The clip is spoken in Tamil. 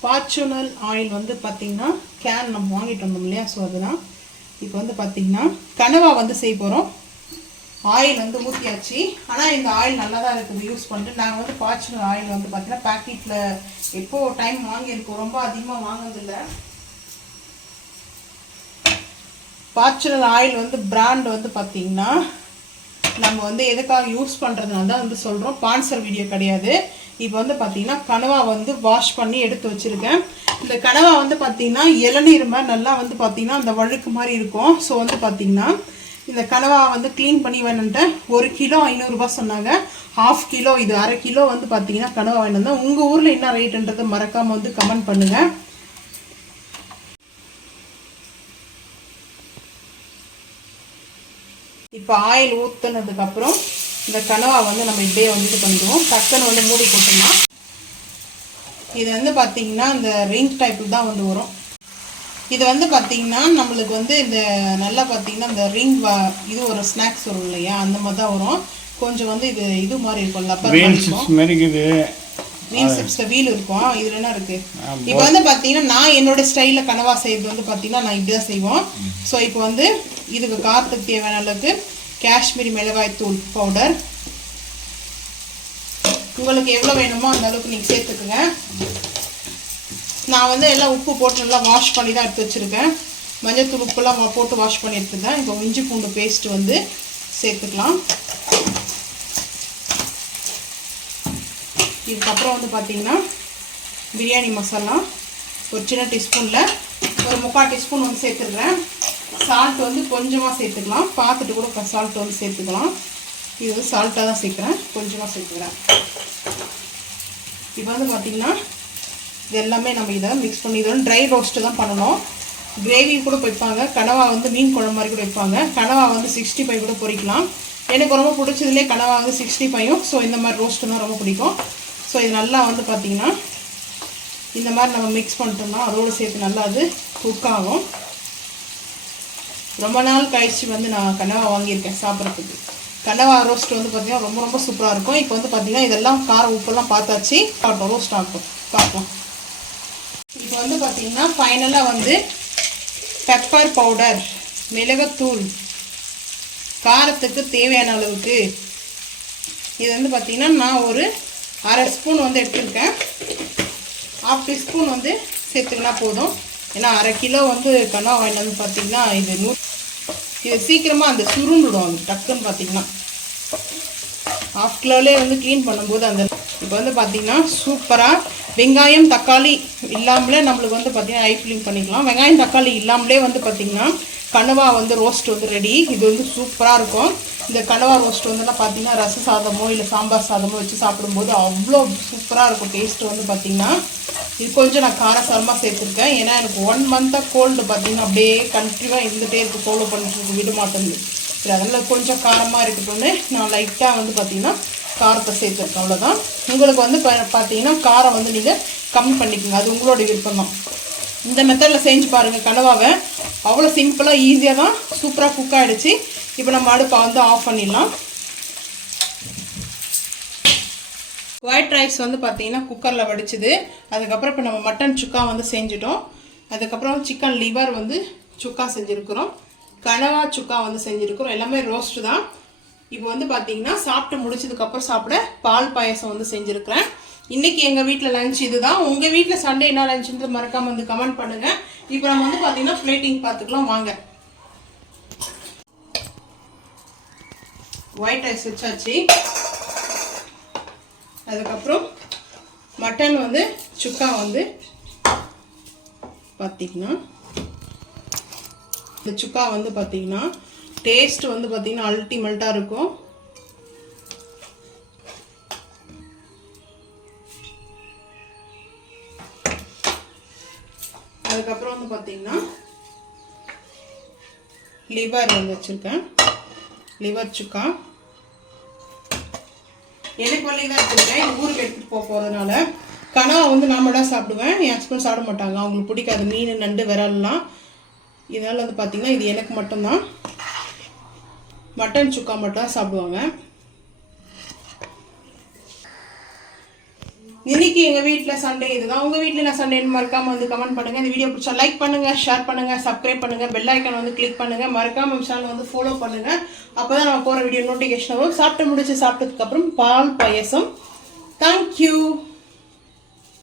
ஃபார்ச்சூனர் ஆயில் வந்து பார்த்திங்கன்னா கேன் நம்ம வாங்கிட்டு வந்தோம் இல்லையா, ஸோ அதுதான். இப்போ வந்து பார்த்திங்கன்னா கனவா வந்து செய்ய போகிறோம். ஆயில் வந்து ஊற்றியாச்சு. ஆனால் இந்த ஆயில் நல்லா தான் இருக்குது யூஸ் பண்ணிட்டு. நாங்கள் வந்து ஃபார்ச்சூனர் ஆயில் வந்து பார்த்திங்கன்னா பேக்கெட்டில் எப்போது டைம் வாங்கியிருக்கோம், ரொம்ப அதிகமாக வாங்கினதில்லை. ஃபார்ச்சூனர் ஆயில் வந்து பிராண்ட் வந்து பார்த்திங்கன்னா நம்ம வந்து எதுக்காக யூஸ் பண்ணுறதுனால தான் வந்து சொல்கிறோம், ஸ்பான்சர் வீடியோ கிடையாது. இப்போ வந்து பார்த்திங்கன்னா கனவா வந்து வாஷ் பண்ணி எடுத்து வச்சுருக்கேன். இந்த கனவா வந்து பார்த்திங்கன்னா இளநீர் மாதிரி நல்லா வந்து பார்த்திங்கன்னா அந்த வழுக்கு மாதிரி இருக்கும். ஸோ வந்து பார்த்திங்கன்னா இந்த கனவா வந்து க்ளீன் பண்ணி வேணுன்ட்டு 1 கிலோ 500 ரூபாய் சொன்னாங்க. 1/2 கிலோ இது 1/2 கிலோ வந்து பார்த்திங்கன்னா கனவா வேணும். உங்கள் ஊரில் என்ன ரேட்டுன்றது மறக்காமல் வந்து கமெண்ட் பண்ணுங்கள். இப்போ ஆயில் ஊற்றுனதுக்கப்புறம் இந்த கனவா வந்து நம்ம இப்படியே வந்து இது பண்ணிடுவோம். டக்குன்னு வந்து மூடி போட்டோம்னா இது வந்து பார்த்திங்கன்னா இந்த ரிங் டைப்பில் தான் வந்து வரும். இது வந்து பார்த்திங்கன்னா நம்மளுக்கு வந்து இந்த நல்லா பார்த்திங்கன்னா இந்த ரிங் இது ஒரு ஸ்நாக்ஸ் வரும் இல்லையா, அந்த மாதிரி தான் வரும். கொஞ்சம் வந்து இது மாதிரி இருக்கும், லப்பர் வீல் சிப்ஸில் வீல் இருக்கும். இதில் என்ன இருக்குது, இப்போ வந்து பார்த்திங்கன்னா நான் என்னோட ஸ்டைலில் கனவா செய்கிறது வந்து பார்த்திங்கன்னா நான் இப்படி தான் செய்வோம். ஸோ இப்போ வந்து இதுக்கு காரத்துக்கு தேவையான அளவுக்கு காஷ்மீரி மிளகாய் தூள் பவுடர், உங்களுக்கு எவ்வளோ வேணுமோ அந்த அளவுக்கு நீங்கள் சேர்த்துக்குங்க. நான் வந்து எல்லாம் உப்பு போட்டு நல்லா வாஷ் பண்ணி தான் எடுத்து வச்சுருக்கேன். மஞ்சள் தூள் உப்புலாம் போட்டு வாஷ் பண்ணி எடுத்துருந்தேன். இப்போ இஞ்சி பூண்டு பேஸ்ட்டு வந்து சேர்த்துக்கலாம். இதுக்கப்புறம் வந்து பார்த்திங்கன்னா பிரியாணி மசாலா ஒரு சின்ன டீஸ்பூனில் ஒரு 3/4 டீஸ்பூன் வந்து சேர்த்துக்கிறேன். சால்ட் வந்து கொஞ்சமாக சேர்த்துக்கலாம், பார்த்துட்டு கூட சால்ட் வந்து சேர்த்துக்கலாம். இது வந்து சால்ட்டாக தான் சேர்க்குறேன், கொஞ்சமாக சேர்த்துக்கிறேன். இப்போ வந்து பார்த்திங்கன்னா இது எல்லாமே நம்ம இதை மிக்ஸ் பண்ணி இது வந்து ட்ரை ரோஸ்ட்டு தான் பண்ணணும். கிரேவி கூட வைப்பாங்க, கனவா வந்து மீன் குழம்பு மாதிரி கூட வைப்பாங்க, கனவா வந்து 65 கூட பொரிக்கலாம். எனக்கு ரொம்ப பிடிச்சதுலேயே கனவா வந்து 65ம். ஸோ இந்த மாதிரி ரோஸ்ட்டு தான் ரொம்ப பிடிக்கும். ஸோ இது நல்லா வந்து பார்த்திங்கன்னா இந்த மாதிரி நம்ம மிக்ஸ் பண்ணிட்டோம்னா அதோடு சேர்த்து நல்லா அது குக் ஆகும். ரொம்ப நாள் கழிச்சு வந்து நான் கனவா வாங்கியிருக்கேன் சாப்பிட்றதுக்கு. கனவா ரோஸ்ட் வந்து பார்த்திங்கன்னா ரொம்ப ரொம்ப சூப்பராக இருக்கும். இப்போ வந்து பார்த்திங்கன்னா இதெல்லாம் காரம் உப்பெல்லாம் பார்த்தாச்சு, ரோஸ்ட் ஆகும் பார்ப்போம். இப்போ வந்து பார்த்திங்கன்னா ஃபைனலாக வந்து பெப்பர் பவுடர், மிளகுத்தூள், காரத்துக்கு தேவையான அளவுக்கு இது வந்து பார்த்திங்கன்னா நான் ஒரு 1/2 ஸ்பூன் வந்து எடுத்துருக்கேன். 1/2 டீஸ்பூன் வந்து சேர்த்துக்கினா போதும். ஏன்னா 1/2 கிலோ வந்து கனவா வாங்கிட்டு வந்து பார்த்திங்கன்னா இது சீக்கிரமாக அந்த சுருண்டுடும் அது டக்குன்னு பார்த்திங்கன்னா. 1/2 கிலோலே வந்து க்ளீன் பண்ணும்போது அந்த இப்போ வந்து பார்த்திங்கன்னா சூப்பராக வெங்காயம் தக்காளி இல்லாமலே நம்மளுக்கு வந்து பார்த்திங்கன்னா ஐ ஃபில்லிங் பண்ணிக்கலாம். வெங்காயம் தக்காளி இல்லாமலே வந்து பார்த்திங்கன்னா கனவா வந்து ரோஸ்ட் வந்து ரெடி. இது வந்து சூப்பராக இருக்கும். இந்த கனவா ரோஸ்ட் வந்துலாம் பார்த்திங்கன்னா ரச சாதமோ இல்லை சாம்பார் சாதமோ வச்சு சாப்பிடும்போது அவ்வளோ சூப்பராக இருக்கும். டேஸ்ட்டு வந்து பார்த்திங்கன்னா இது கொஞ்சம் நான் காரசாரமாக சேர்த்துருக்கேன். ஏன்னா எனக்கு 1 மந்த்தாக கோல்டு பார்த்திங்கன்னா அப்படியே கண்டினியூவாக இருந்துகிட்டே இருக்குது, ஃபாலோ பண்ணிட்டு விட மாட்டேங்குது. சரி, அதெல்லாம் கொஞ்சம் காரமாக இருக்கட்டும்னு நான் லைட்டாக வந்து பார்த்திங்கன்னா காரத்தை சேர்த்துருக்கேன், அவ்வளோதான். உங்களுக்கு வந்து பார்த்திங்கன்னா காரம் வந்து நீங்கள் கம்மி பண்ணிக்கோங்க, அது உங்களோட விருப்பம் தான். இந்த மெத்தடில் செஞ்சு பாருங்கள் கனவாவை. அவ்வளோ சிம்பிளாக ஈஸியாக தான் சூப்பராக குக் ஆகிடுச்சு. இப்போ நம்ம அடுப்பை வந்து ஆஃப் பண்ணிடலாம். ஒயிட் ரைஸ் வந்து பார்த்திங்கன்னா குக்கரில் வடிச்சுது. அதுக்கப்புறம் இப்போ நம்ம மட்டன் சுக்கா வந்து செஞ்சுட்டோம். அதுக்கப்புறம் சிக்கன் லிவர் வந்து சுக்கா செஞ்சுருக்குறோம், கனவா சுக்கா வந்து செஞ்சுருக்குறோம். எல்லாமே ரோஸ்ட்டு தான். இப்போ வந்து பார்த்திங்கன்னா சாப்பிட்டு முடிச்சதுக்கப்புறம் சாப்பிட பால் பாயசம் வந்து செஞ்சுருக்கிறேன். இன்றைக்கி எங்கள் வீட்டில் லஞ்ச் இது தான். உங்கள் வீட்டில் சண்டே என்ன லஞ்சுன்றது மறக்காமல் வந்து கமெண்ட் பண்ணுங்கள். இப்போ நம்ம வந்து பார்த்திங்கன்னா பிளேட்டிங் பார்த்துக்கலாம் வாங்க. ஒயிட் ரைஸ் வச்சாச்சு. அதுக்கப்புறம் மட்டன் வந்து சுக்கா வந்து பார்த்திங்கன்னா இந்த சுக்கா வந்து பார்த்திங்கன்னா டேஸ்ட் வந்து பார்த்திங்கன்னா அல்டிமேட்டாக இருக்கும். அதுக்கப்புறம் வந்து பார்த்திங்கன்னா லிவர் வந்து வச்சுருக்கேன், லிவர் சுக்கா. எனக்கு வழி தான் வச்சுருக்கேன், எங்கள் ஊருக்கு எடுத்துகிட்டு போகிறதுனால. கனவா வந்து நான் மட்டும் சாப்பிடுவேன், என் ஹஸ்பண்ட் சாப்பிட மாட்டாங்க, அவங்களுக்கு பிடிக்காது மீன் நண்டு விரல்லாம். இதனால் வந்து பார்த்திங்கன்னா இது எனக்கு மட்டும்தான். மட்டன் சுக்கா மட்டும் தான் சாப்பிடுவாங்க. இன்னைக்கு எங்கள் வீட்டில் சண்டே இதுதான். உங்கள் வீட்டில் நான் சண்டேன்னு மறக்காமல் வந்து கமெண்ட் பண்ணுங்கள். இந்த வீடியோ பிடிச்சா லைக் பண்ணுங்கள், ஷேர் பண்ணுங்கள், சப்ஸ்கிரைப் பண்ணுங்கள், பெல் ஐக்கான் வந்து கிளிக் பண்ணுங்கள், மறக்காமல் சேனல் வந்து ஃபாலோ பண்ணுங்கள். அப்போ தான் நம்ம போகிற வீடியோ நோட்டிஃபிகேஷன் வரும். சாப்பிட்டு முடிச்சு சாப்பிட்டதுக்கப்புறம் பால் பாயசம். தேங்க்யூ.